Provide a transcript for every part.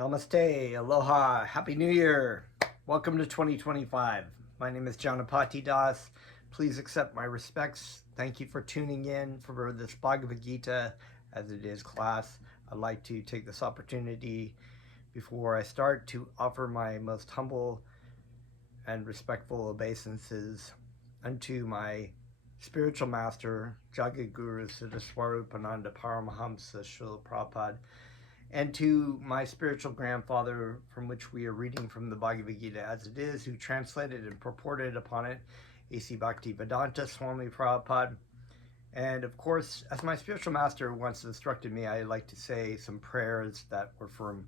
Namaste, aloha, happy new year. Welcome to 2025. My name is Janapati Das. Please accept my respects. Thank you for tuning in for this Bhagavad Gita as it is class. I'd like to take this opportunity before I start to offer my most humble and respectful obeisances unto my spiritual master, Jagadguru Siddhaswarupananda Paramahamsa Srila Prabhupada, and to my spiritual grandfather, from which we are reading from the Bhagavad Gita as it is, who translated and purported upon it, A.C. Bhaktivedanta Swami Prabhupada. And of course, as my spiritual master once instructed me, I like to say some prayers that were from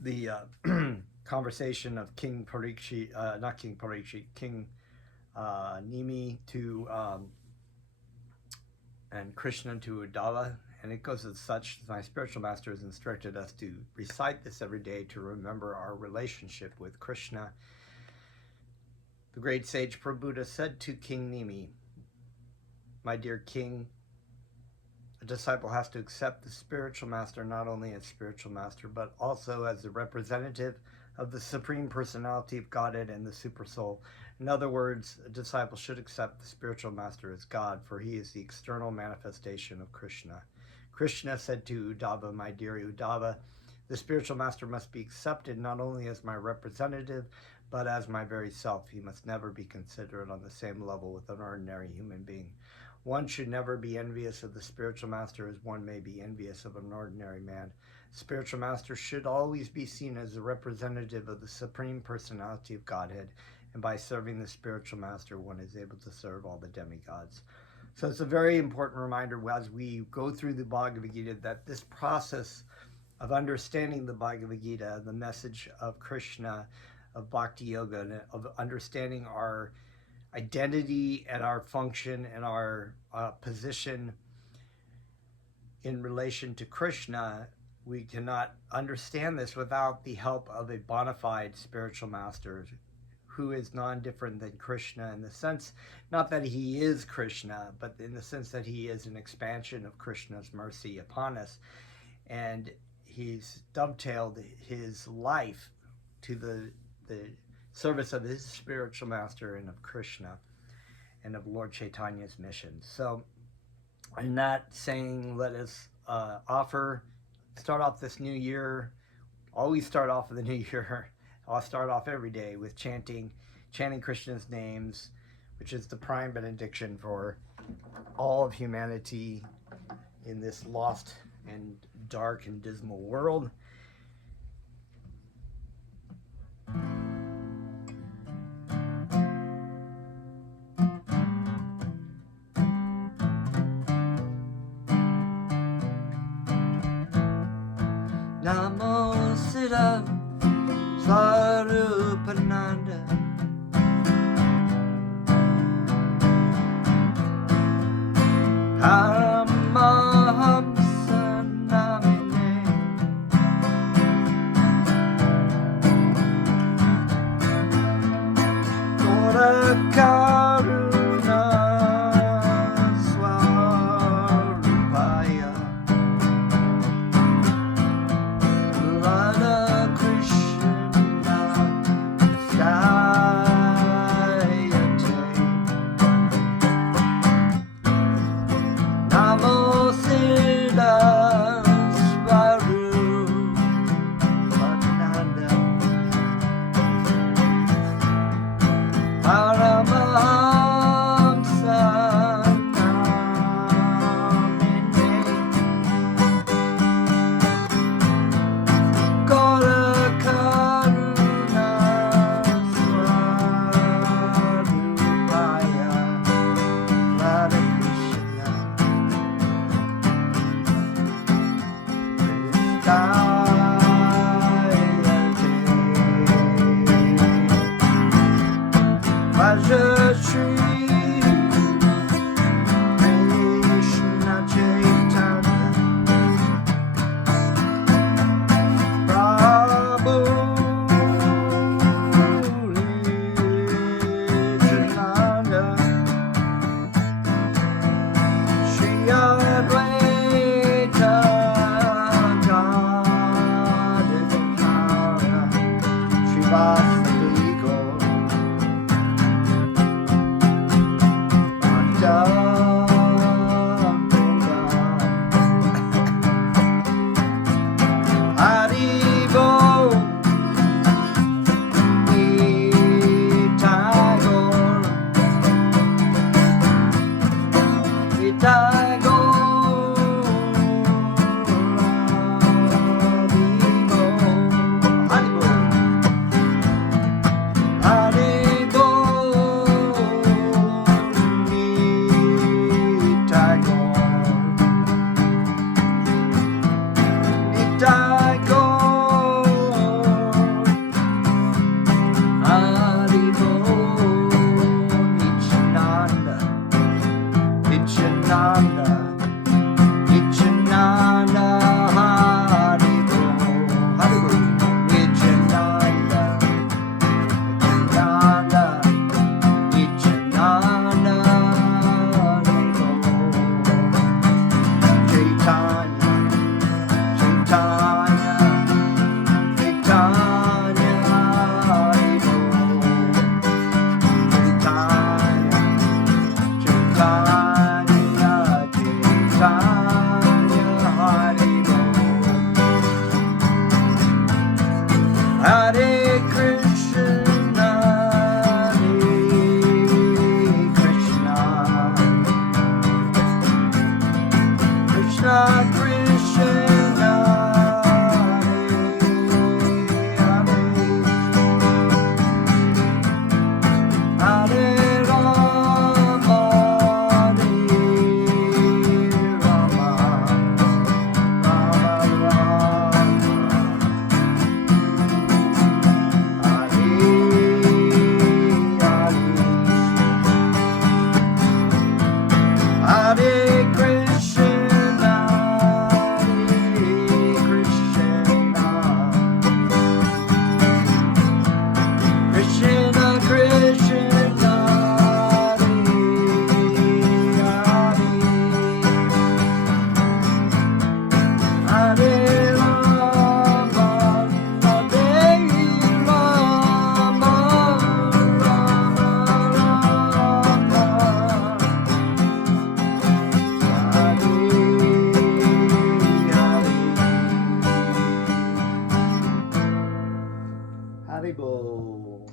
the conversation of King Parikshit, not King Parikshit, King Nimi to and Krishna to Uddhava. And it goes as such. My spiritual master has instructed us to recite this every day to remember our relationship with Krishna. The great sage Prabhupada said to King Nimi, "My dear king, a disciple has to accept the spiritual master not only as spiritual master, but also as the representative of the Supreme Personality of Godhead and the Supersoul. In other words, a disciple should accept the spiritual master as God, for he is the external manifestation of Krishna." Krishna said to Uddhava, "My dear Uddhava, the spiritual master must be accepted not only as my representative, but as my very self. He must never be considered on the same level with an ordinary human being. One should never be envious of the spiritual master as one may be envious of an ordinary man. Spiritual master should always be seen as a representative of the Supreme Personality of Godhead, and by serving the spiritual master, one is able to serve all the demigods." So it's a very important reminder as we go through the Bhagavad Gita that this process of understanding the Bhagavad Gita, the message of Krishna, of Bhakti Yoga, and of understanding our identity and our function and our position in relation to Krishna, we cannot understand this without the help of a bona fide spiritual master who is non-different than Krishna in the sense, not that he is Krishna, but in the sense that he is an expansion of Krishna's mercy upon us. And he's dovetailed his life to the service of his spiritual master and of Krishna and of Lord Chaitanya's mission. So in that saying, let us start off this new year. Always start off with the new year. I'll start off every day with chanting Krishna's names, which is the prime benediction for all of humanity in this lost and dark and dismal world. Namo Siddha Svarupananda Paramahamsa Namine Gora Karuna Swarupaya Radha Krishna Namo Siddha Svarupananda Paramahamsa Namine Gora Karuna Swarupaya Radha Krishna Bhaja Shri Krishna Chaitanya Prabhu Nityananda Shri Advaita Bible.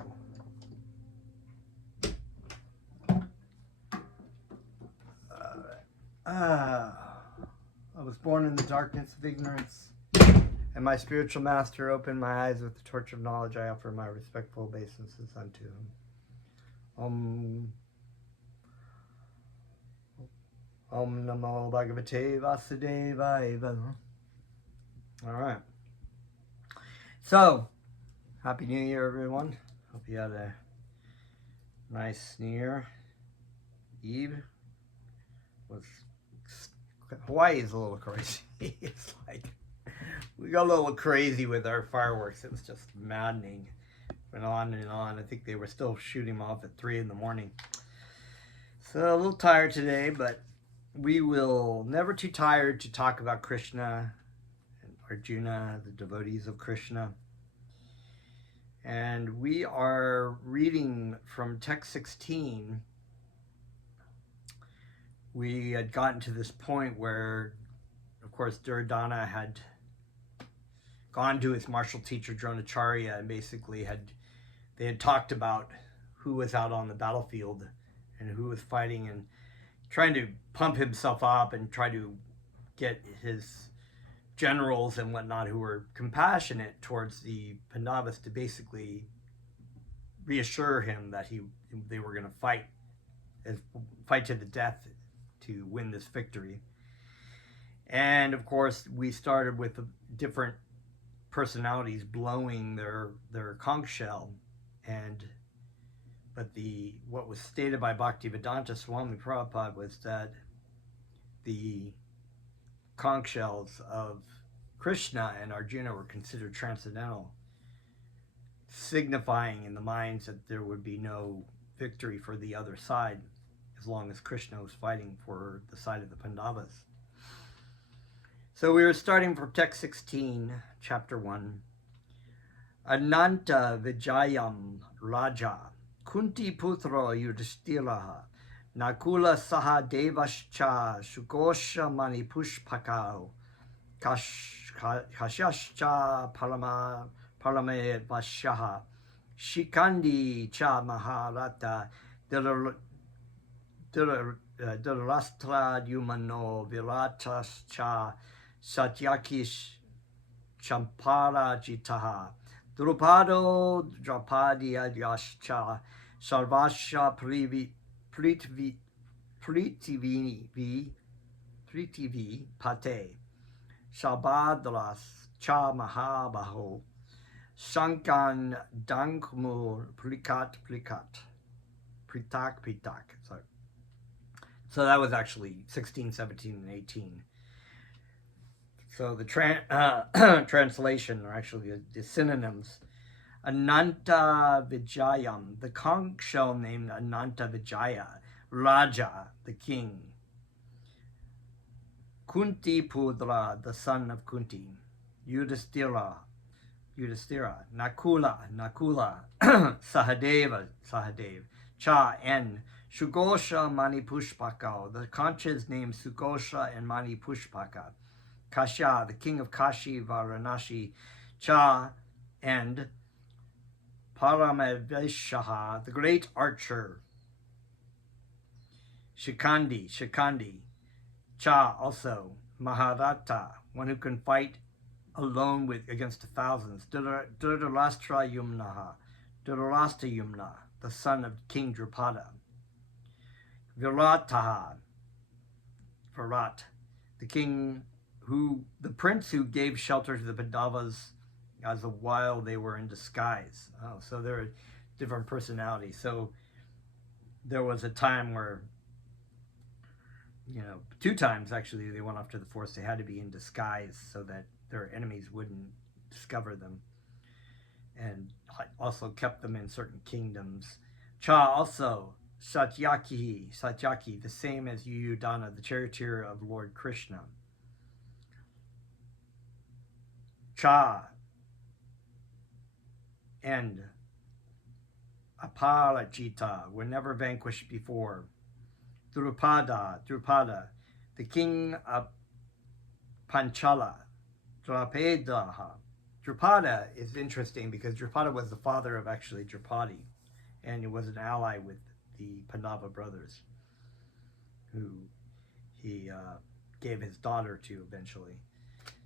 I was born in the darkness of ignorance, and my spiritual master opened my eyes with the torch of knowledge. I offer my respectful obeisances unto him. Om Namo Bhagavate Vasudevaya. All right. So, Happy New Year, everyone. Hope you had a nice New Year Eve. Hawaii is a little crazy. It's like we got a little crazy with our fireworks. It was just maddening. Went on and on. I think they were still shooting them off at 3 in the morning. So a little tired today, but we will never too tired to talk about Krishna and Arjuna, the devotees of Krishna. And we are reading from text 16. We had gotten to this point where, of course, Duryodhana had gone to his martial teacher Dronacharya and basically they had talked about who was out on the battlefield and who was fighting, and trying to pump himself up and try to get his generals and whatnot who were compassionate towards the Pandavas to basically reassure him that they were going to fight to the death to win this victory. And of course, we started with the different personalities blowing their conch shell, but what was stated by Bhaktivedanta Swami Prabhupada was that the conch shells of Krishna and Arjuna were considered transcendental, signifying in the minds that there would be no victory for the other side as long as Krishna was fighting for the side of the Pandavas. So we were starting from text 16, chapter 1. Ananta Vijayam Raja Kunti Putra Yudhishthira Nakula Saha Devascha Sukosha Mani Pushpakao Kashascha Parame Vashaha Shikandi Cha Maharata Dhritarashtra Yumano Viratas Cha Satyakish Champara Jitaha Drupado Drapadi Adyascha Sarvasha Pritivi Pate Shabadras Cha Mahabaho Shankan Dankmur Pritak. Sorry. So that was actually 16, 17, and 18. So the translation, or actually the synonyms, Ananta Vijayam, the conch shell named Ananta Vijaya, Raja, the king. Kunti Pudra, the son of Kunti. Yudhishthira, Nakula, Sahadev, Cha, and Sugosha Mani Pushpaka, the conches named Sugosha and Mani Pushpaka. Kasha, the king of Kashi, Varanasi, Cha, and Paramaveshaha, the great archer. Shikandi, Cha, also, Maharata, one who can fight alone against the thousands. Dhritarashtra Yumna, the son of King Drupada. Virat, the prince who gave shelter to the Pandavas as a while they were in disguise. Oh, so there are different personalities. So there was a time where, 2 times actually, they went off to the forest. They had to be in disguise so that their enemies wouldn't discover them, and also kept them in certain kingdoms. Cha, also, Satyaki, the same as Yudhana, the charioteer of Lord Krishna. Cha, and Aparajita were never vanquished before. Drupada, the king of Panchala. Drapedaha, Drupada is interesting because Drupada was the father of actually Draupadi, and he was an ally with the Pandava brothers, who he gave his daughter to eventually.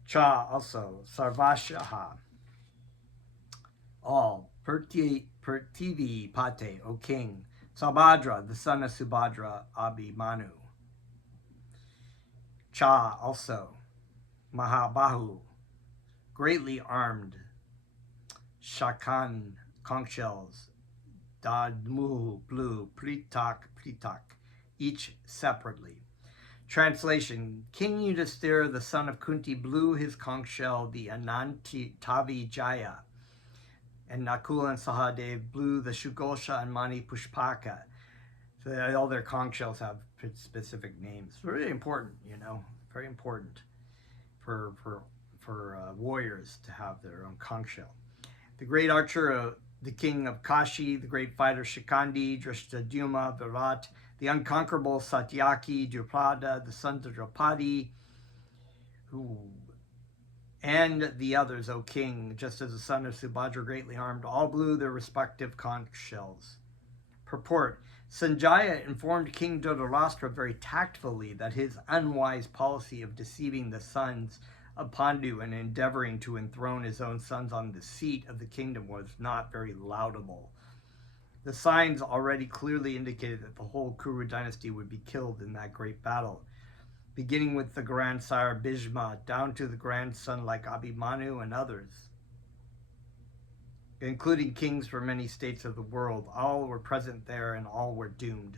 Cha also, Sarvashaha, all, Pertivi Pate, O king, Sabhadra, the son of Subhadra, Abhimanyu. Cha also, Mahabahu, greatly armed, Shakan, conch shells, Dadmuhu, blue, Pritak, each separately. Translation: King Yudhisthira, the son of Kunti, blew his conch shell, the Anantavi Jaya, and Nakul and Sahadev blew the Shugosha and Mani Pushpaka. So all their conch shells have specific names. Very important, very important for warriors to have their own conch shell. The great archer, the king of Kashi, the great fighter Shikandi, Drishtadyumna, Virat, the unconquerable Satyaki, Drupada, the sons of Draupadi, and the others, O king, just as the son of Subhadra, greatly armed, all blew their respective conch shells. Purport: Sanjaya informed King Dhritarashtra very tactfully that his unwise policy of deceiving the sons of Pandu and endeavoring to enthrone his own sons on the seat of the kingdom was not very laudable. The signs already clearly indicated that the whole Kuru dynasty would be killed in that great battle, beginning with the grandsire Bhishma down to the grandson like Abhimanyu and others, including kings from many states of the world. All were present there and all were doomed.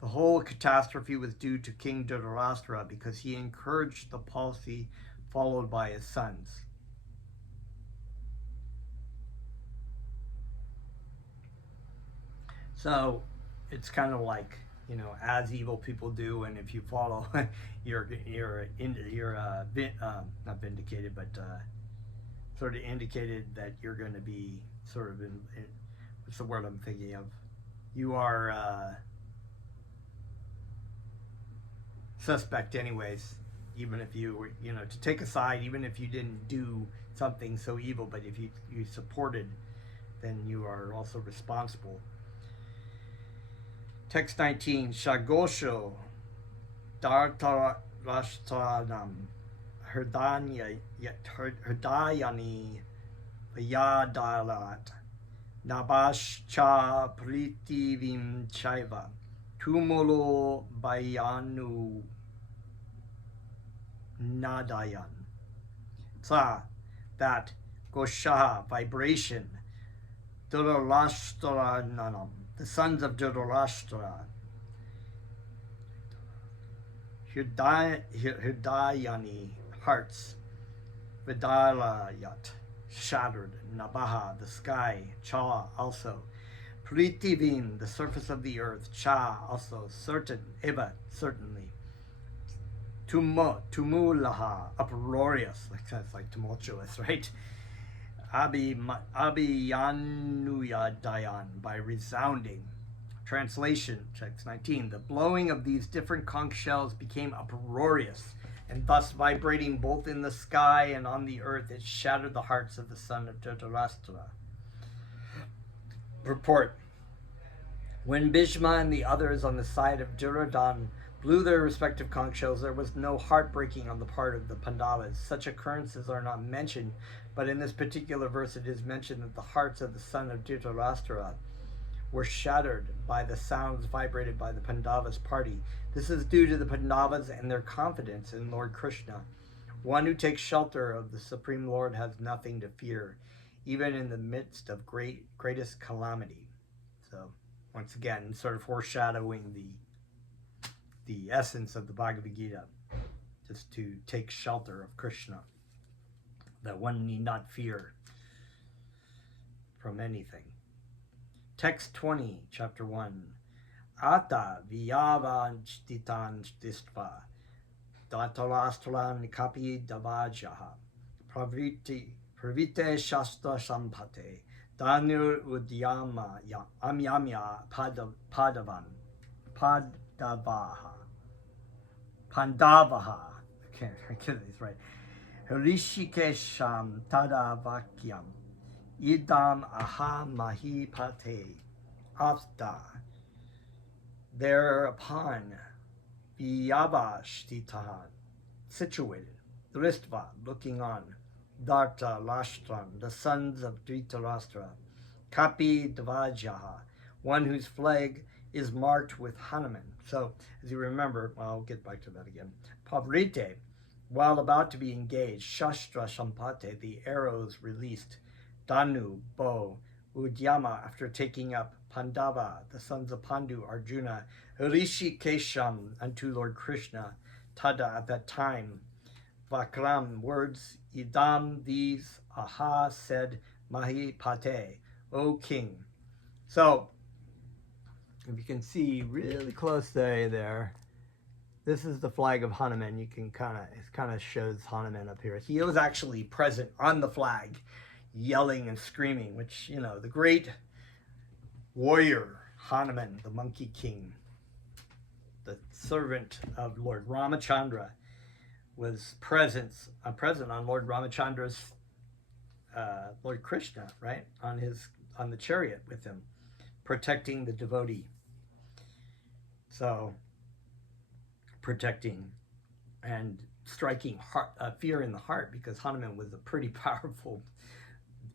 The whole catastrophe was due to King Dhritarashtra because he encouraged the policy followed by his sons. So it's kind of like, as evil people do, and if you follow, you're not vindicated, but sort of indicated that you're going to be sort of in what's the word I'm thinking of? You are suspect anyways, even if you were, to take a side, even if you didn't do something so evil, but if you supported, then you are also responsible. Text 19, Shagosho Dhartarashtranam Hridayani Vayadalat Nabashcha Pritivim Chaiva Tumulo Bayanu Nadayan. Tsa, that, Gosha, vibration, Dhritarashtranam, the sons of Dhritarashtra, Hridayani, hearts, Vidalayat, shattered, Nabaha, the sky, Cha, also, Pritivin, the surface of the earth, Cha, also, certain, Eva, certainly, Tumulaha, uproarious, like tumultuous, right? Abhiyanuyadayan, by resounding. Translation, text 19, the blowing of these different conch shells became uproarious, and thus vibrating both in the sky and on the earth, it shattered the hearts of the son of Dhritarashtra. Report: when Bhishma and the others on the side of Duryodhana blew their respective conch shells, there was no heartbreaking on the part of the Pandavas. Such occurrences are not mentioned, but in this particular verse it is mentioned that the hearts of the son of Dhritarashtra were shattered by the sounds vibrated by the Pandavas' party. This is due to the Pandavas and their confidence in Lord Krishna. One who takes shelter of the Supreme Lord has nothing to fear, even in the midst of greatest calamity. So, once again, sort of foreshadowing the essence of the Bhagavad Gita, just to take shelter of Krishna, that one need not fear from anything. Text 20, chapter 1. Ata vyavanchtitan distva datarastran kapi davajaha pravite shastra sampate danur udyama amyamya pandavaha. I can't get these right. Hrishikesham tada vakyam idam aha mahipate avda. Thereupon Vyavashtitahan, situated, Dristva, looking on, Dharta Lashtram, the sons of Dhritarashtra, Kapi Dvajaha, one whose flag is marked with Hanuman. So, as you remember, I'll get back to that again. Pavrite, while about to be engaged, Shastra Shampate, the arrows released, Danu, bow, Udyama, after taking up Pandava, the sons of Pandu, Arjuna, Hrishikesham, unto Lord Krishna, Tada, at that time, Vakram, words, Idam, these, Aha, said, Mahipate, O king. So, if you can see really close there, this is the flag of Hanuman. You can it shows Hanuman up here. He was actually present on the flag, yelling and screaming, which, the great warrior Hanuman, the Monkey King, the servant of Lord Ramachandra, was present on Lord Ramachandra's Lord Krishna, right, on the chariot with him, protecting the devotee. So, protecting and striking fear in the heart, because Hanuman was a pretty powerful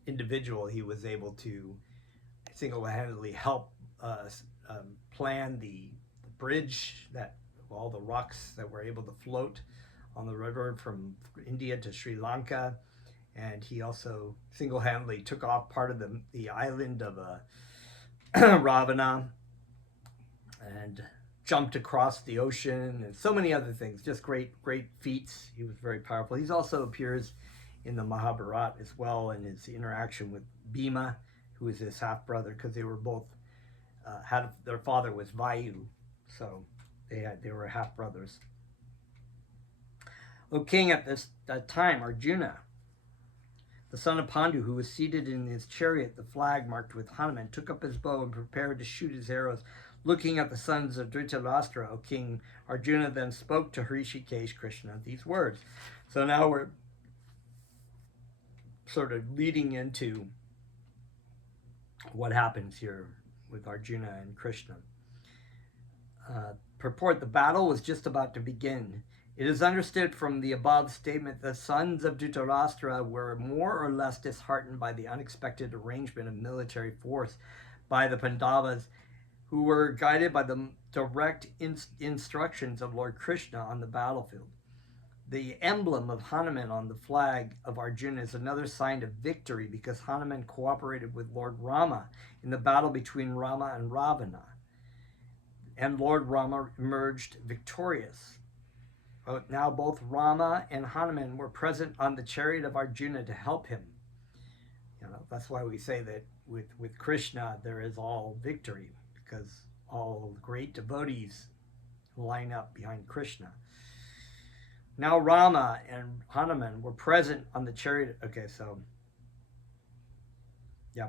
individual. He was able to single-handedly help plan the bridge, that all the rocks that were able to float on the river from India to Sri Lanka. And he also single-handedly took off part of the island of Ravana, and jumped across the ocean, and so many other things. Just great feats. He was very powerful. He also appears in the Mahabharata as well, in his interaction with Bhima, who is his half-brother, because they were both, their father was Vayu, so they were half-brothers. O king, at that time, Arjuna, the son of Pandu, who was seated in his chariot, the flag marked with Hanuman, took up his bow and prepared to shoot his arrows. Looking at the sons of Dhritarashtra, O king, Arjuna then spoke to Hrishikesh Krishna these words. So now we're sort of leading into what happens here with Arjuna and Krishna. Purport: the battle was just about to begin. It is understood from the above statement that the sons of Dhritarashtra were more or less disheartened by the unexpected arrangement of military force by the Pandavas, who were guided by the direct instructions of Lord Krishna on the battlefield. The emblem of Hanuman on the flag of Arjuna is another sign of victory, because Hanuman cooperated with Lord Rama in the battle between Rama and Ravana, and Lord Rama emerged victorious. Now both Rama and Hanuman were present on the chariot of Arjuna to help him. That's why we say that with Krishna there is all victory, because all great devotees line up behind Krishna. Now Rama and Hanuman were present on the chariot.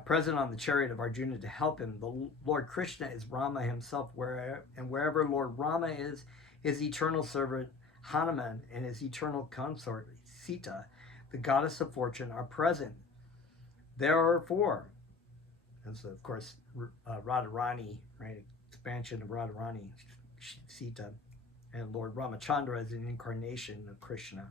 Present on the chariot of Arjuna to help him. The Lord Krishna is Rama himself, wherever Lord Rama is, his eternal servant Hanuman and his eternal consort Sita, the goddess of fortune, are present. Therefore, and so of course Radharani, right? Expansion of Radharani, Sita, and Lord Ramachandra is an incarnation of Krishna.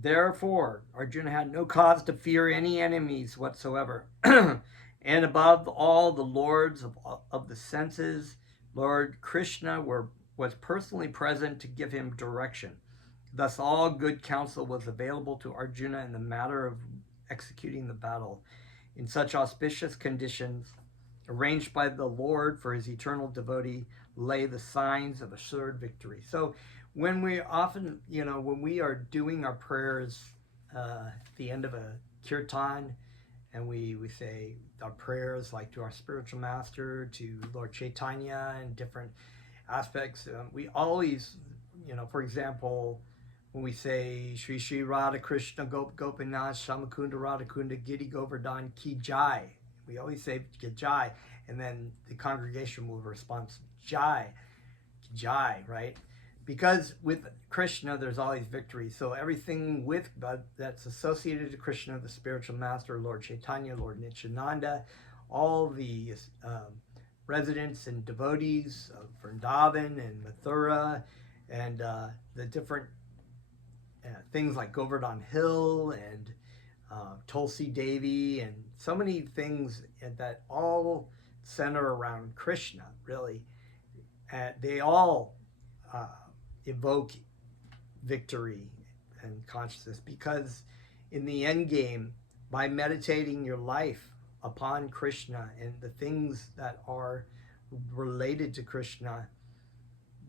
Therefore, Arjuna had no cause to fear any enemies whatsoever. And above all, the lords of the senses, Lord Krishna was personally present to give him direction. Thus, all good counsel was available to Arjuna in the matter of executing the battle. In such auspicious conditions, arranged by the Lord for his eternal devotee, lay the signs of assured victory. So when we often, when we are doing our prayers at the end of a kirtan, and we say our prayers like to our spiritual master, to Lord Chaitanya, and different aspects, we always, for example, when we say Shri Shri Radha Krishna Gopinath Shamakunda Radhakunda Giri Govardhan Ki Jai, we always say Jai, and then the congregation will respond Jai, Jai, right? because with Krishna, there's always victory. So everything that's associated to Krishna, the spiritual master, Lord Chaitanya, Lord Nityananda, all the residents and devotees of Vrindavan and Mathura, and the different things like Govardhan Hill and Tulsi Devi, and so many things that all center around Krishna, really. They all evoke victory and consciousness, because in the end game, by meditating your life upon Krishna and the things that are related to Krishna,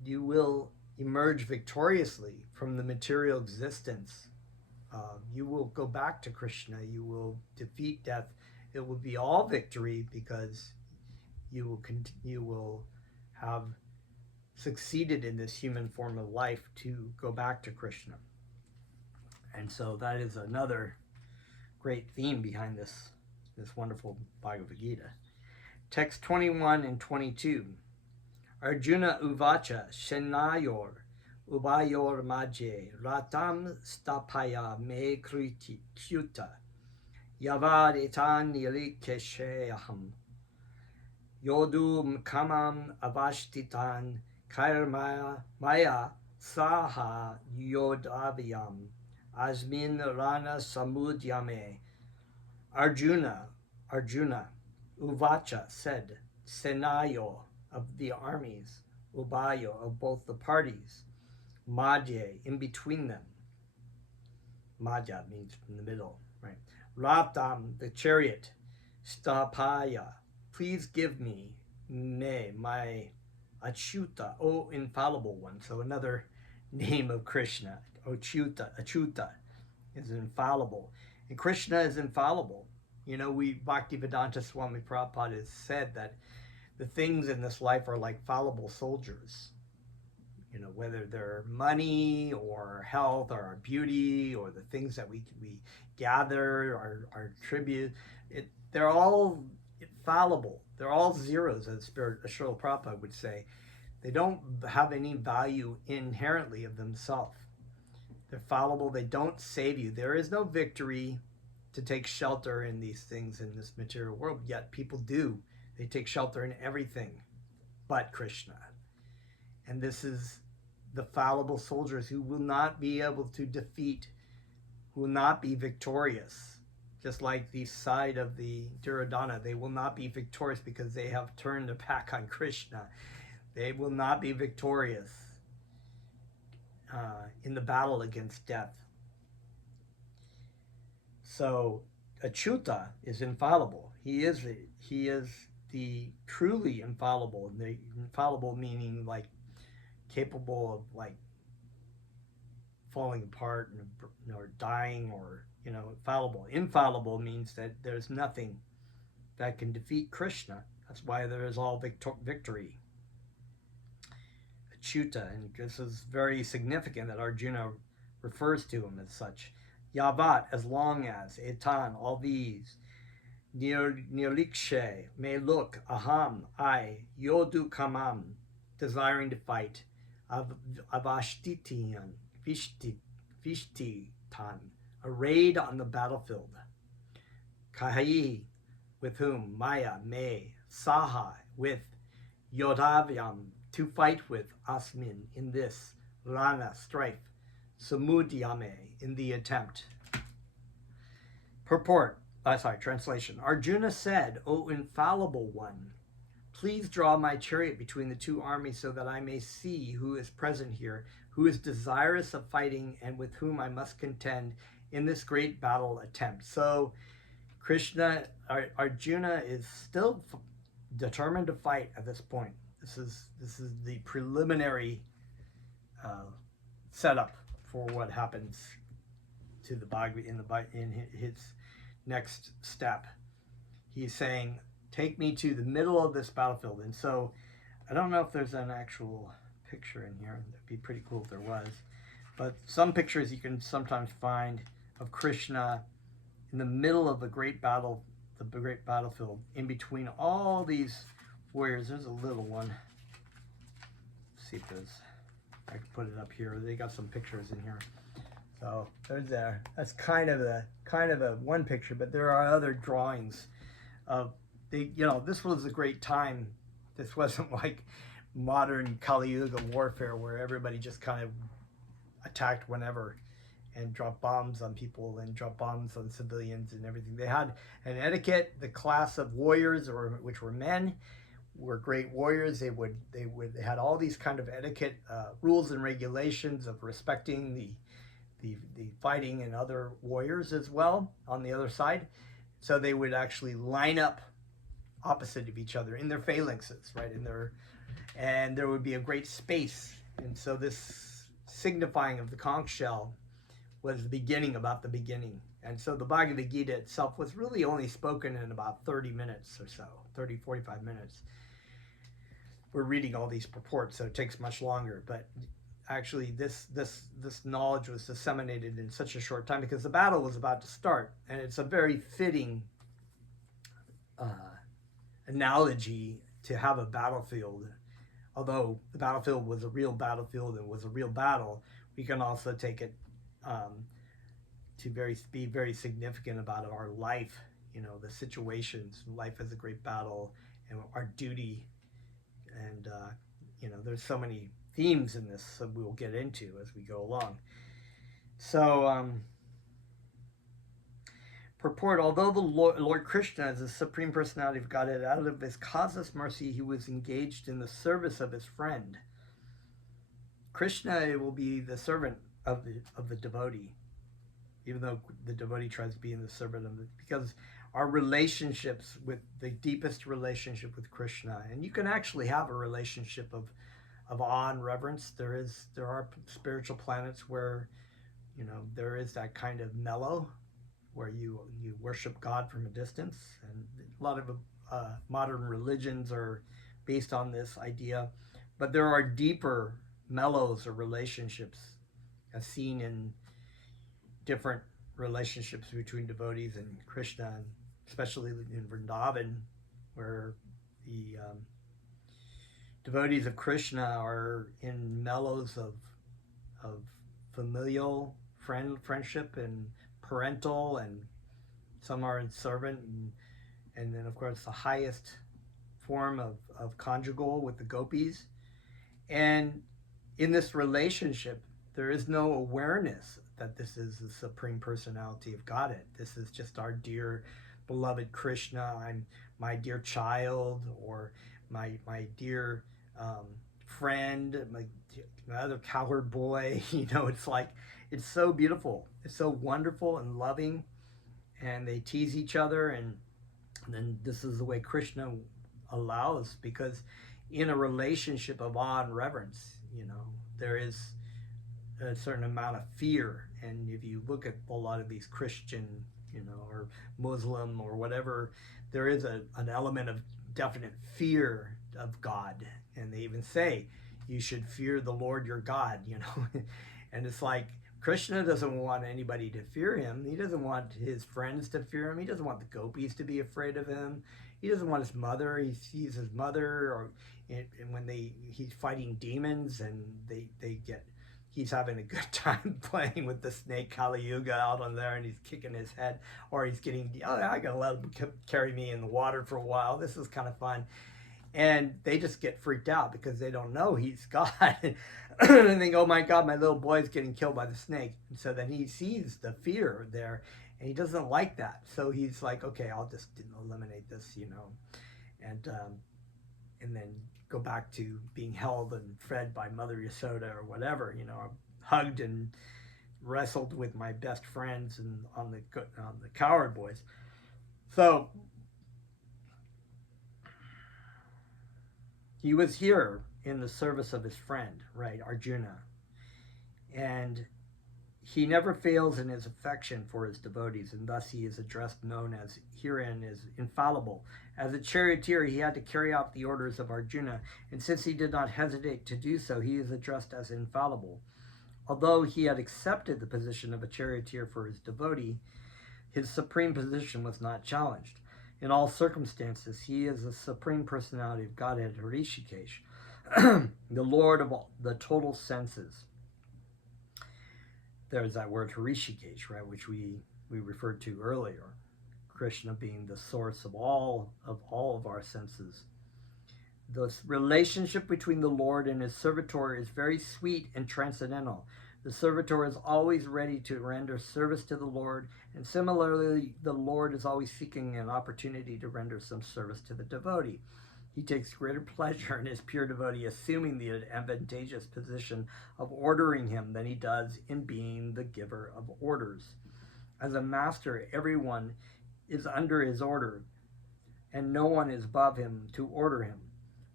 you will emerge victoriously from the material existence. You will go back to Krishna. You will defeat death. It will be all victory, because you will have succeeded in this human form of life to go back to Krishna. And so that is another great theme behind this wonderful Bhagavad Gita. Text 21 and 22. Arjuna uvacha shenayor ubayor majje ratam stapaya me kriti kyuta yavad etan nilikesheham yodum kamam avashtitan kairmaya maya saha yodavyam asmin rana samudyame. Arjuna, uvacha said, senayo of the armies, ubayo of both the parties, madhye in between them. Madhya means in the middle, right? Ratam, the chariot, stapaya, please give me, my achyuta, O infallible one. So another name of Krishna, achyuta is infallible. And Krishna is infallible. You know, Bhaktivedanta Swami Prabhupada has said that the things in this life are like fallible soldiers. You know, whether they're money or health or our beauty or the things that we gather, our tribute, they're all fallible. They're all zeros, as Srila Prabhupada would say. They don't have any value inherently of themselves. They're fallible. They don't save you. There is no victory to take shelter in these things in this material world, yet people do. They take shelter in everything but Krishna. And this is the fallible soldiers who will not be able to defeat, who will not be victorious. Just like the side of the Duryodhana, they will not be victorious because they have turned their back on Krishna. They will not be victorious in the battle against death. So Achyuta is infallible. He is the truly infallible. The infallible meaning like capable of like falling apart or dying, or fallible. Infallible means that there's nothing that can defeat Krishna. That's why there is all victory. Achyuta, and this is very significant that Arjuna refers to him as such. Yavat, as long as, etan, all these, nirlikshe, may look, aham, I, yodu kamam, desiring to fight, avashtitian, vishtitan, arrayed on the battlefield, kahayi, with whom, maya, may, saha, with, yodavyam, to fight with, asmin, in this, rana, strife, samudyame, in the attempt. Translation. Arjuna said, O infallible one, please draw my chariot between the two armies so that I may see who is present here, who is desirous of fighting, and with whom I must contend in this great battle attempt. So Arjuna is still determined to fight at this point. This is the preliminary setup for what happens to the Bhagavad in his next step. He's saying, take me to the middle of this battlefield. And so I don't know if there's an actual picture in here. That'd be pretty cool if there was. But some pictures you can sometimes find of Krishna in the middle of the great battlefield, in between all these warriors. There's a little one. Let's see if there's I can put it up here. They got some pictures in here. So there's there. That's kind of a one picture, but there are other drawings of the. This was a great time. This wasn't like modern Kali Yuga warfare where everybody just kind of attacked whenever and dropped bombs on people and dropped bombs on civilians and everything. They had an etiquette. The class of warriors, which were men, were great warriors. They had all these kind of etiquette rules and regulations of respecting the fighting and other warriors as well on the other side. So they would actually line up opposite of each other in their phalanxes, right? And there would be a great space. And so this signifying of the conch shell was the beginning. And so the Bhagavad Gita itself was really only spoken in about 30 minutes or so, 30, 45 minutes. We're reading all these purports, so it takes much longer. But actually, this knowledge was disseminated in such a short time because the battle was about to start. And it's a very fitting analogy to have a battlefield. Although the battlefield was a real battlefield and was a real battle, we can also take it to be very significant about our life, the situations. Life is a great battle, and our duty, and there's so many themes in this that we will get into as we go along. So purport: although the Lord Krishna is the Supreme Personality of Godhead, out of his causeless mercy he was engaged in the service of his friend. Krishna will be the servant of the devotee, even though the devotee tries to be in the servant of it, because our relationships with the deepest relationship with Krishna, and you can actually have a relationship of awe and reverence. There are spiritual planets where there is that kind of mellow, where you worship God from a distance, and a lot of modern religions are based on this idea. But there are deeper mellows or relationships as seen in different relationships between devotees and Krishna, and especially in Vrindavan, where the devotees of Krishna are in mellows of familial friendship and parental, and some are in servant, and then of course the highest form of conjugal with the gopis. And in this relationship there is no awareness that this is the Supreme Personality of Godhead. This is just our dear beloved Krishna. I'm my dear child, or my dear friend, my other cowherd boy. It's so beautiful. It's so wonderful and loving, and they tease each other, and then this is the way Krishna allows, because in a relationship of awe and reverence, there is a certain amount of fear. And if you look at a lot of these Christian, or Muslim or whatever, there is an element of definite fear of God. And they even say, you should fear the Lord your God, And it's like, Krishna doesn't want anybody to fear him. He doesn't want his friends to fear him. He doesn't want the gopis to be afraid of him. He doesn't want his mother. He sees his mother, and when he's fighting demons, and he's having a good time playing with the snake Kali Yuga out on there, and he's kicking his head, or he's I gotta let him carry me in the water for a while. This is kind of fun. And they just get freaked out because they don't know he's God. And they think, oh my God, my little boy's getting killed by the snake. And so then he sees the fear there, and he doesn't like that. So he's like, okay, I'll just eliminate this, and then go back to being held and fed by Mother Yasoda or whatever, hugged and wrestled with my best friends and on the cowherd boys. So he was here in the service of his friend, right, Arjuna. And he never fails in his affection for his devotees, and thus he is addressed, known as herein, as infallible. As a charioteer, he had to carry out the orders of Arjuna, and since he did not hesitate to do so, he is addressed as infallible. Although he had accepted the position of a charioteer for his devotee, his supreme position was not challenged. In all circumstances, he is the Supreme Personality of Godhead, Hrishikesh. the Lord of all the total senses. There's that word Hrishikesh, right, which we referred to earlier. Krishna being the source of all of our senses. The relationship between the Lord and his servitor is very sweet and transcendental. The servitor is always ready to render service to the Lord, and similarly, the Lord is always seeking an opportunity to render some service to the devotee. He takes greater pleasure in his pure devotee assuming the advantageous position of ordering him than he does in being the giver of orders. As a master, everyone is under his order, and no one is above him to order him.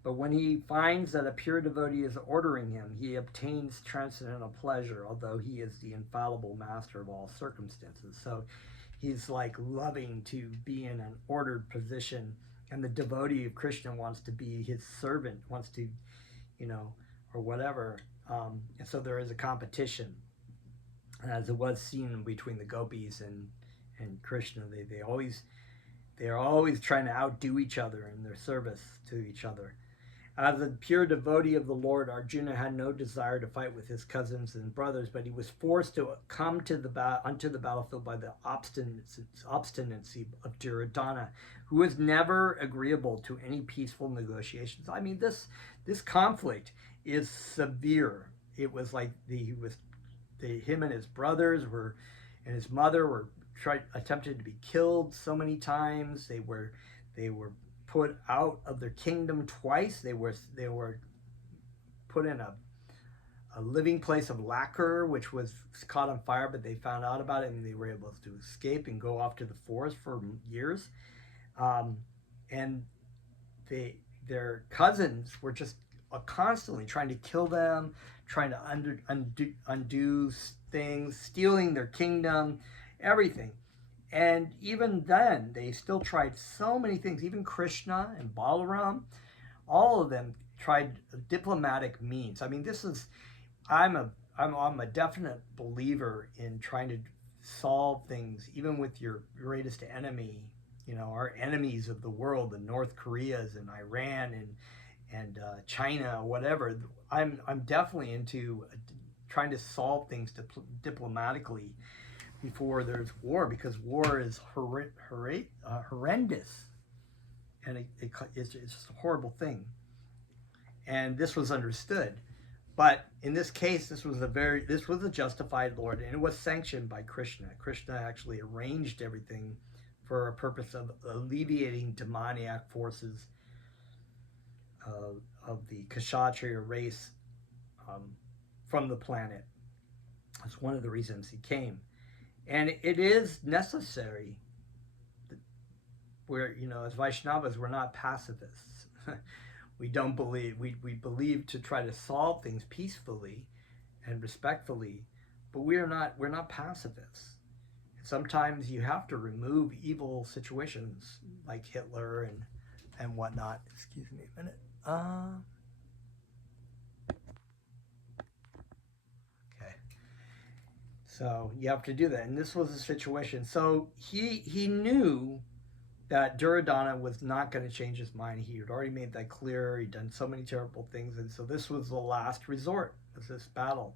But when he finds that a pure devotee is ordering him, he obtains transcendental pleasure, although he is the infallible master of all circumstances. So he's like loving to be in an ordered position, and the devotee of Krishna wants to be his servant, wants to, or whatever. And so there is a competition, as it was seen between the gopis and Krishna. They're always trying to outdo each other in their service to each other. As a pure devotee of the Lord, Arjuna had no desire to fight with his cousins and brothers, but he was forced to come to onto the battlefield by the obstinacy of Duryodhana, who was never agreeable to any peaceful negotiations. I mean, this conflict is severe. It was like him and his brothers and his mother were attempted to be killed so many times. They were put out of their kingdom twice. They were put in a living place of lacquer, which was caught on fire, but they found out about it and they were able to escape and go off to the forest for years. And their cousins were just constantly trying to kill them, trying to undo things, stealing their kingdom, everything. And even then, they still tried so many things. Even Krishna and Balaram, all of them tried diplomatic means. I mean, I'm a definite believer in trying to solve things, even with your greatest enemy. Our enemies of the world, the North Koreas and Iran and China, whatever. I'm definitely into trying to solve things diplomatically before there's war, because war is horrendous, and it's just a horrible thing. And this was understood, but in this case, this was a justified Lord, and it was sanctioned by Krishna. Krishna actually arranged everything for a purpose of alleviating demoniac forces of the Kshatriya race from the planet. That's one of the reasons he came. And it is necessary. We're, as Vaishnavas, we're not pacifists. We don't believe, we believe to try to solve things peacefully and respectfully, but we're not pacifists. Sometimes you have to remove evil situations like Hitler and whatnot. Excuse me a minute. So you have to do that. And this was the situation. So he knew that Duryodhana was not going to change his mind. He had already made that clear. He'd done so many terrible things. And so this was the last resort, was this battle.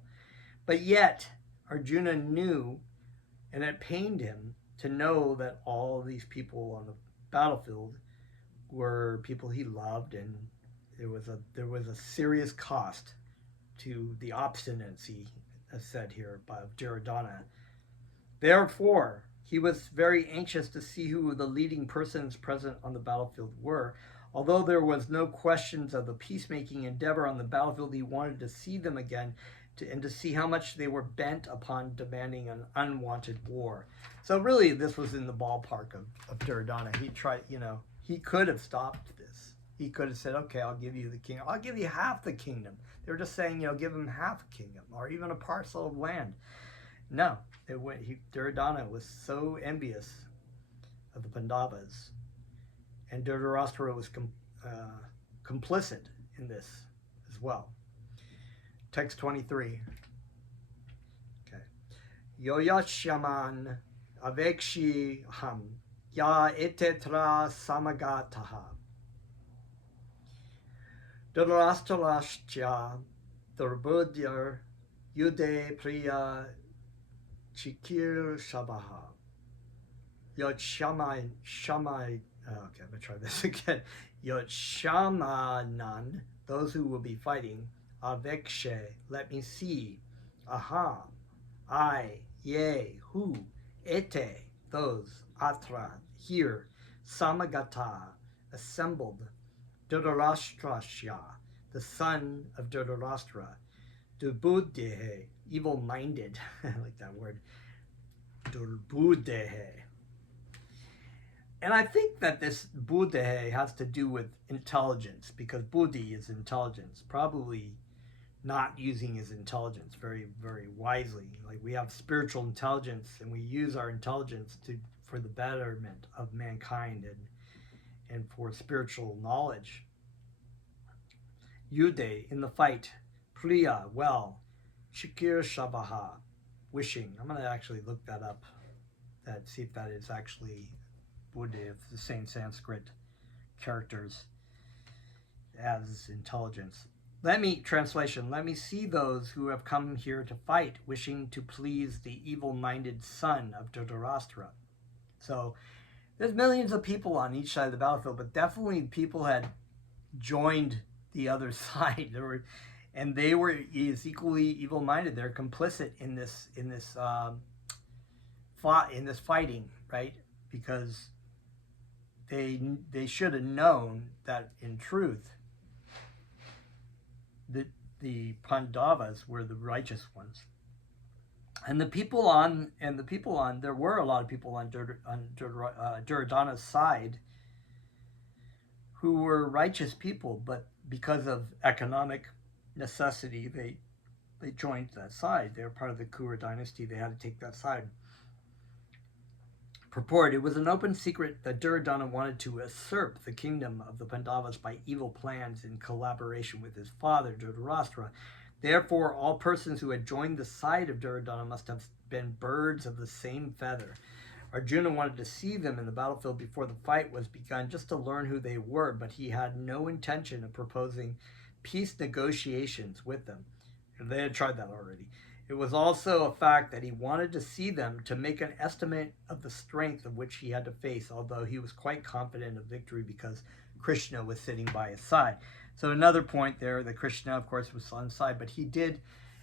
But yet, Arjuna knew, and it pained him to know that all of these people on the battlefield were people he loved, and there was a serious cost to the obstinacy, as said here, by Duryodhana. Therefore, he was very anxious to see who the leading persons present on the battlefield were. Although there was no questions of the peacemaking endeavor on the battlefield, he wanted to see them again and to see how much they were bent upon demanding an unwanted war. So really, this was in the ballpark of Duryodhana. He tried, he could have stopped this. He could have said, okay, I'll give you the kingdom. I'll give you half the kingdom. They were just saying, give him half a kingdom or even a parcel of land. No, Duryodhana was so envious of the Pandavas, and Dhritarashtra was complicit in this as well. Text 23. Okay. Yoyasyaman avekshi ham ya etetra samagataha. Dhritarashtra Durbudya Yude Priya Chikir Shabaha Yot Shamai Shamai. Okay, I'm gonna try this again. Yot Shamanan, those who will be fighting. Avekshe, let me see. Aha, I, yea, who, ete, those, atra, here, samagata, assembled, Dhritarashtrasya, the son of Dhritarashtra, Durbudehe, evil-minded, I like that word, Durbudehe. And I think that this buddhe has to do with intelligence, because buddhi is intelligence, probably not using his intelligence very, very wisely. Like, we have spiritual intelligence, and we use our intelligence for the betterment of mankind and for spiritual knowledge. Yude, in the fight. Priya, well. Shikir Shabaha, wishing. I'm going to actually look that up, see if that is actually Buddha, if the same Sanskrit characters as intelligence. Translation, let me see those who have come here to fight, wishing to please the evil-minded son of Dhritarashtra. So there's millions of people on each side of the battlefield, but definitely people had joined the other side. They were equally evil-minded. They're complicit in this fighting, right? Because they should have known that in truth the Pandavas were the righteous ones, and there were a lot of people on Duryodhana's side who were righteous people, but because of economic necessity, they joined that side. They were part of the Kuru dynasty. They had to take that side. Purport: it was an open secret that Duryodhana wanted to usurp the kingdom of the Pandavas by evil plans in collaboration with his father, Dhritarashtra. Therefore, all persons who had joined the side of Duryodhana must have been birds of the same feather. Arjuna wanted to see them in the battlefield before the fight was begun, just to learn who they were, but he had no intention of proposing peace negotiations with them. They had tried that already. It was also a fact that he wanted to see them to make an estimate of the strength of which he had to face, although he was quite confident of victory because Krishna was sitting by his side. So another point there, that Krishna, of course, was on his side, but he did,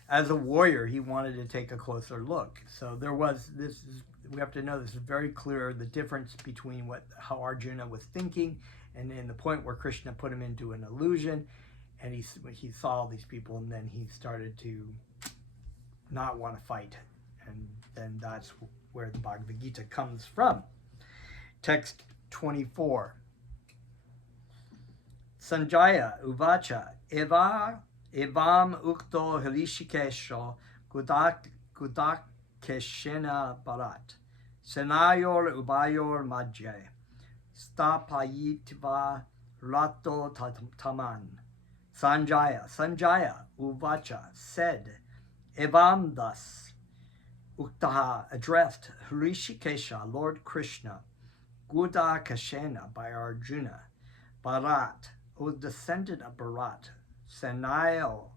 as a warrior, he wanted to take a closer look. So there was this. We have to know this is very clear, the difference between how Arjuna was thinking, and then the point where Krishna put him into an illusion, and he saw these people, and then he started to not want to fight, and then that's where the Bhagavad Gita comes from. Text 24. Sanjaya uvacha evam ukto Hrishikesho gudakeshena barat senayor ubayor madje stapayitva rato taman. Sanjaya uvacha said, evam thus, uktaha addressed Hrishikesha, Lord Krishna, Gudakeshena by Arjuna, Bharat, O descendant of Bharat, Senayo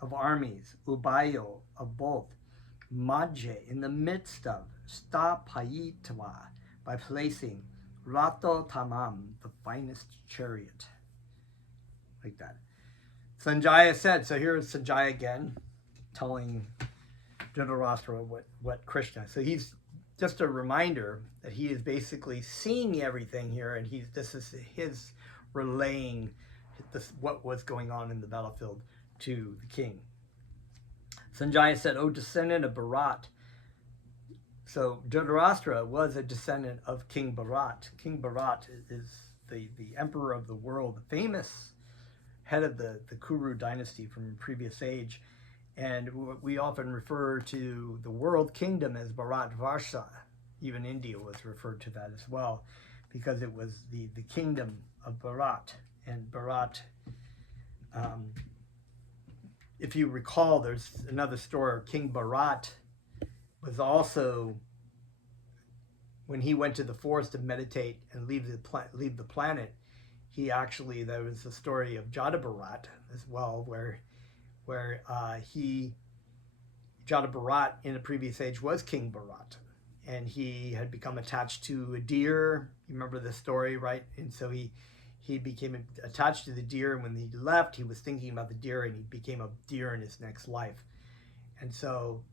of armies, Ubayo of both, Madje in the midst of, Stapayitva by placing, Rato Tamam, the finest chariot. Like that. Sanjaya said, so here is Sanjaya again, telling Dhritarashtra what Krishna. So he's just a reminder that he is basically seeing everything here, and this is his relaying what was going on in the battlefield to the king. Sanjaya said, "O descendant of Bharat." So Dhritarashtra was a descendant of King Bharat. King Bharat is the emperor of the world, the famous head of the Kuru dynasty from the previous age. And we often refer to the world kingdom as Bharatvarsha. Even India was referred to that as well, because it was the kingdom of Bharat. And Bharat, if you recall, there's another story. King Bharat was also, when he went to the forest to meditate and leave the planet, there was a story of Jada as well, where Jada Bharat in a previous age was King Bharat, and he had become attached to a deer. You remember the story, right? And so he became attached to the deer, and when he left, he was thinking about the deer, and he became a deer in his next life. And so,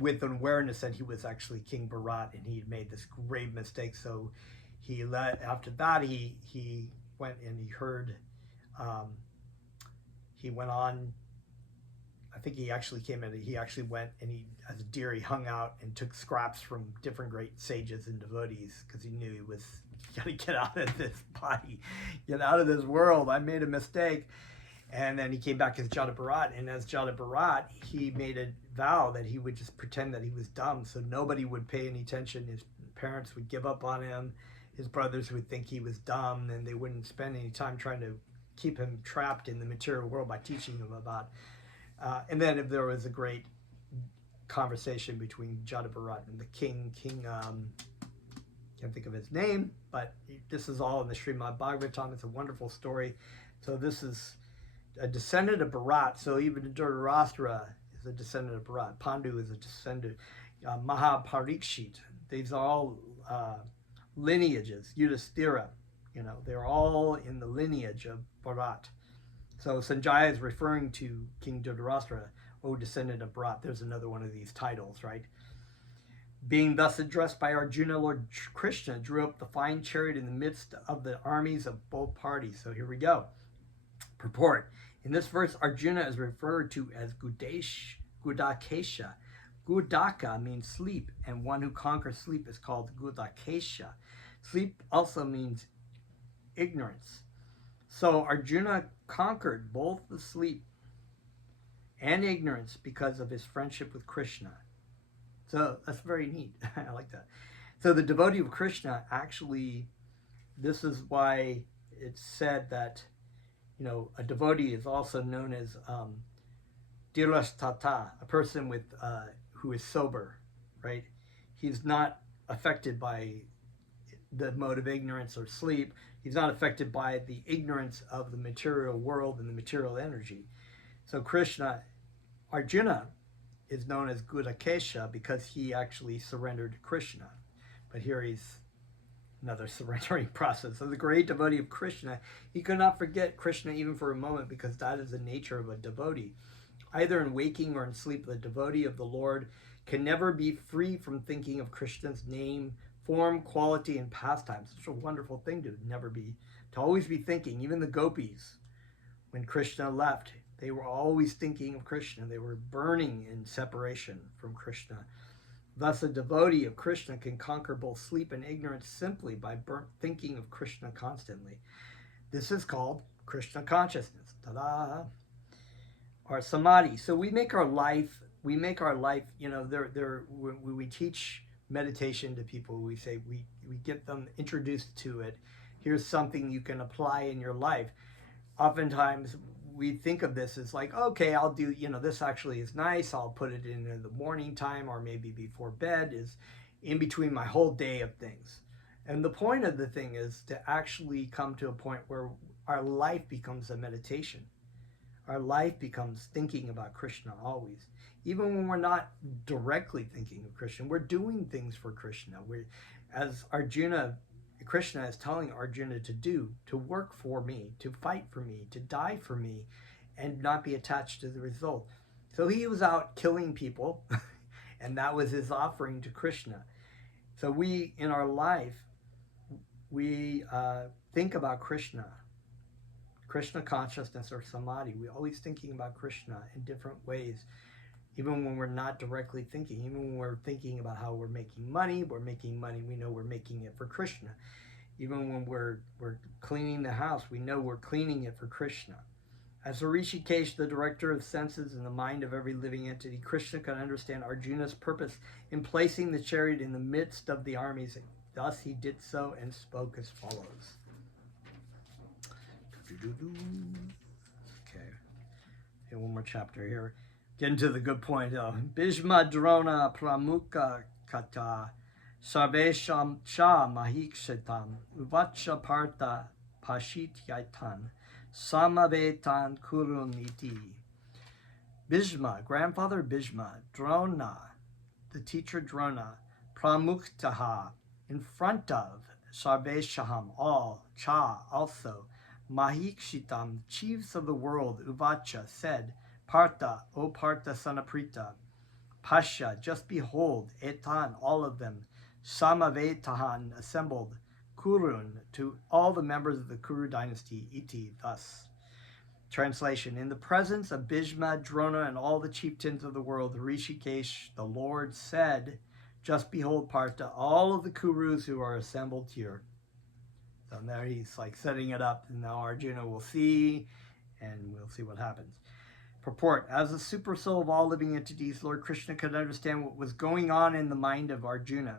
with an awareness that he was actually King Bharat, and he had made this grave mistake. So after that, he went and he heard, he went on. I think he actually went and as a deer, he hung out and took scraps from different great sages and devotees, because he knew you got to get out of this body, get out of this world. I made a mistake. And then he came back as Jada Bharat, and as Jada Bharat, he made a vow that he would just pretend that he was dumb, so nobody would pay any attention. His parents would give up on him. His brothers would think he was dumb, and they wouldn't spend any time trying to keep him trapped in the material world by teaching him about. And then if there was a great conversation between Jada Bharat and the king, can't think of his name, but this is all in the Srimad Bhagavatam. It's a wonderful story. So this is a descendant of Bharat. So even Dhritarashtra is a descendant of Bharat. Pandu is a descendant. Mahaparikshit. These are all lineages. Yudhisthira, they're all in the lineage of Bharat. So Sanjaya is referring to King Dhritarashtra, O descendant of Bharat. There's another one of these titles, right? Being thus addressed by Arjuna, Lord Krishna drew up the fine chariot in the midst of the armies of both parties. So here we go. Purport. In this verse, Arjuna is referred to as Gudakesha. Gudaka means sleep, and one who conquers sleep is called Gudakesha. Sleep also means ignorance. So Arjuna conquered both the sleep and ignorance because of his friendship with Krishna. So that's very neat. I like that. So the devotee of Krishna, actually, this is why it's said that a devotee is also known as Dhirashtata, a person with who is sober, right? He's not affected by the mode of ignorance or sleep. He's not affected by the ignorance of the material world and the material energy. So Arjuna is known as Gudakesha because he actually surrendered to Krishna. But here he's another surrendering process. So the great devotee of Krishna, he could not forget Krishna even for a moment, because that is the nature of a devotee. Either in waking or in sleep, the devotee of the Lord can never be free from thinking of Krishna's name, form, quality, and pastimes. Such a wonderful thing to always be thinking. Even the gopis, when Krishna left, they were always thinking of Krishna. They were burning in separation from Krishna. Thus, a devotee of Krishna can conquer both sleep and ignorance simply by thinking of Krishna constantly. This is called Krishna consciousness. Ta-da! Or samadhi. So we make our life, when we teach meditation to people, we say, we get them introduced to it. Here's something you can apply in your life. Oftentimes, we think of this as like, okay, I'll do, this actually is nice. I'll put it in the morning time, or maybe before bed, is in between my whole day of things. And the point of the thing is to actually come to a point where our life becomes a meditation. Our life becomes thinking about Krishna always. Even when we're not directly thinking of Krishna, we're doing things for Krishna. As Krishna is telling Arjuna to do, to work for me, to fight for me, to die for me, and not be attached to the result. So he was out killing people, and that was his offering to Krishna. So we, in our life, we think about Krishna consciousness or samadhi. We're always thinking about Krishna in different ways. Even when we're not directly thinking, even when we're thinking about how we're making money, we know we're making it for Krishna. Even when we're cleaning the house, we know we're cleaning it for Krishna. As a Rishikesh, the director of senses and the mind of every living entity, Krishna can understand Arjuna's purpose in placing the chariot in the midst of the armies. Thus he did so and spoke as follows. Okay, one more chapter here. Getting to the good point. Bhishma Drona Pramukha Kata Sarvesham Sha Mahikshitam Uvacha Partha pashityaitan samavetan kurun iti. Bhishma, grandfather Bhishma, Drona, the teacher Drona, pramuktaha, in front of, sarveshaham, all, cha, also, mahikshitam, chiefs of the world, uvacha, said, Partha, O Partha son of Prita, pasha, just behold, etan, all of them, samavetahan, assembled, kurun, to all the members of the Kuru dynasty, iti, thus. Translation, in the presence of Bhishma, Drona, and all the chieftains of the world, Rishikesh, the Lord, said, just behold, Partha, all of the Kurus who are assembled here. So there he's like setting it up, and now Arjuna will see, and we'll see what happens. Purport, as the super soul of all living entities, Lord Krishna could understand what was going on in the mind of Arjuna.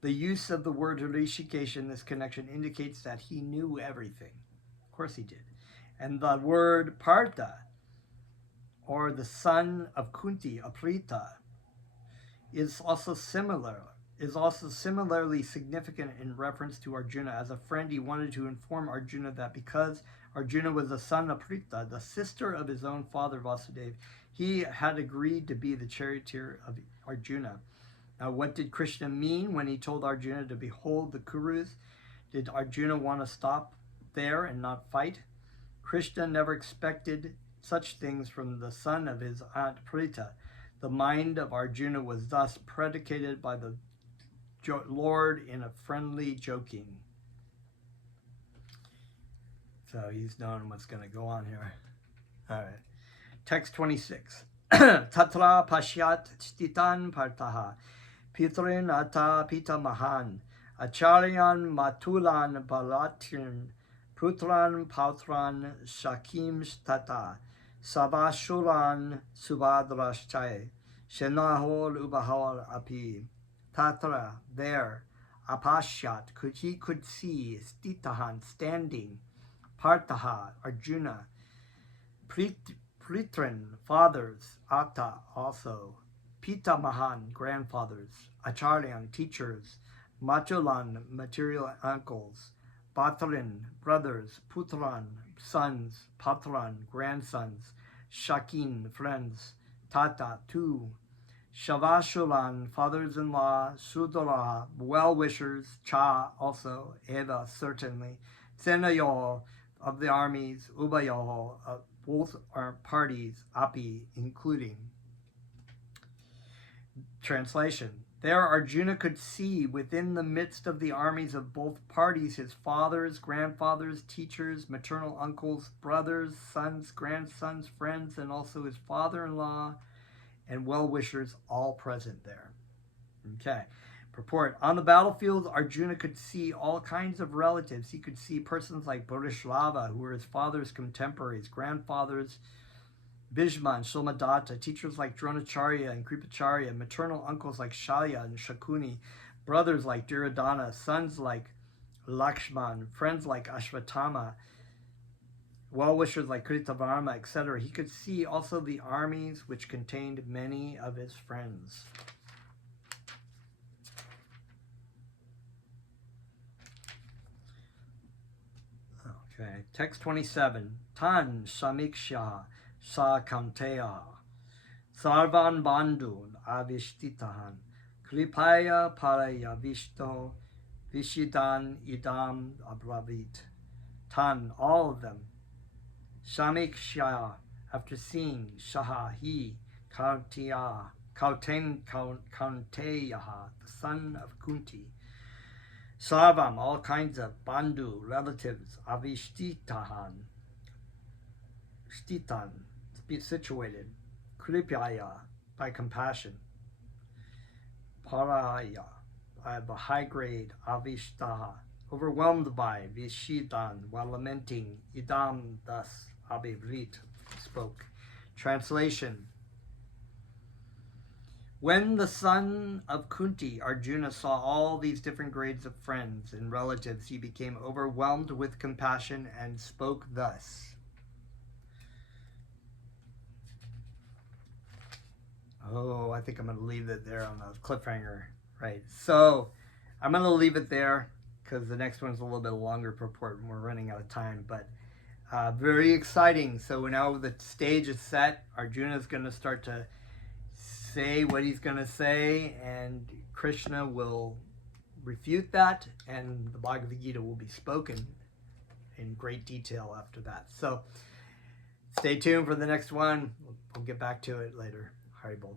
The use of the word Rishikesh in this connection indicates that he knew everything. Of course he did. And the word Partha, or the son of Kunti, Aprita, is also similarly significant in reference to Arjuna. As a friend, he wanted to inform Arjuna that because Arjuna was the son of Aprita, the sister of his own father Vasudeva, he had agreed to be the charioteer of Arjuna. Now, what did Krishna mean when he told Arjuna to behold the Kurus? Did Arjuna want to stop there and not fight? Krishna never expected such things from the son of his aunt Prita. The mind of Arjuna was thus predicated by the Lord in a friendly joking. So he's knowing what's going to go on here. All right. Text 26. Tatra pashyat stitan partaha pitrin ata pita mahan acharyan matulan balatrin Prutran Pautran Shakim Tata Savashuran Subhadrashchay Shenahol Ubahol Api Tatra there Apashyat he could see Stitahan standing Partha Arjuna Pritran fathers Ata also Pita Mahan grandfathers Acharyan teachers Matulan material uncles Patran, brothers, Putran, sons, Patran, grandsons, Shakin, friends, Tata, two, Shavashulan, fathers-in-law, Sudara, well-wishers, Cha, also, Eva, certainly, Senayo, of the armies, Ubayo, both are parties, Api, including. Translation. There Arjuna could see within the midst of the armies of both parties his fathers, grandfathers, teachers, maternal uncles, brothers, sons, grandsons, friends, and also his father-in-law and well-wishers all present there. Okay. Purport. On the battlefield, Arjuna could see all kinds of relatives. He could see persons like Bharishlava, who were his father's contemporaries, grandfathers, Bhishma and Somadatta, teachers like Dronacharya and Kripacharya, maternal uncles like Shalya and Shakuni, brothers like Duryodhana, sons like Lakshman, friends like Ashvatthama, well-wishers like Kritavarma, etc. He could see also the armies which contained many of his friends. Okay, text 27. Tan Samiksha Sa Kamteya Sarvan Bandun Avishtitahan Kripaya Paraya Vishto Vishidan Idam Abravit. Tan, all of them. Samiksha, after seeing Shaha, he, Kaunteya, the son of Kunti. Sarvam, all kinds of Bandhu, relatives, Avishtitahan, Shtitan, situated, Kripaya, by compassion, Paraya, by the high grade, Avishtaha, overwhelmed by, Vishidan, while lamenting, Idam, thus, Abhivrit, spoke. Translation. When the son of Kunti, Arjuna, saw all these different grades of friends and relatives, he became overwhelmed with compassion and spoke thus. Oh, I think I'm going to leave it there on the cliffhanger. Right. So I'm going to leave it there because the next one's a little bit longer purport and we're running out of time. But very exciting. So now the stage is set. Arjuna is going to start to say what he's going to say, and Krishna will refute that, and the Bhagavad Gita will be spoken in great detail after that. So stay tuned for the next one. We'll get back to it later. Haribol.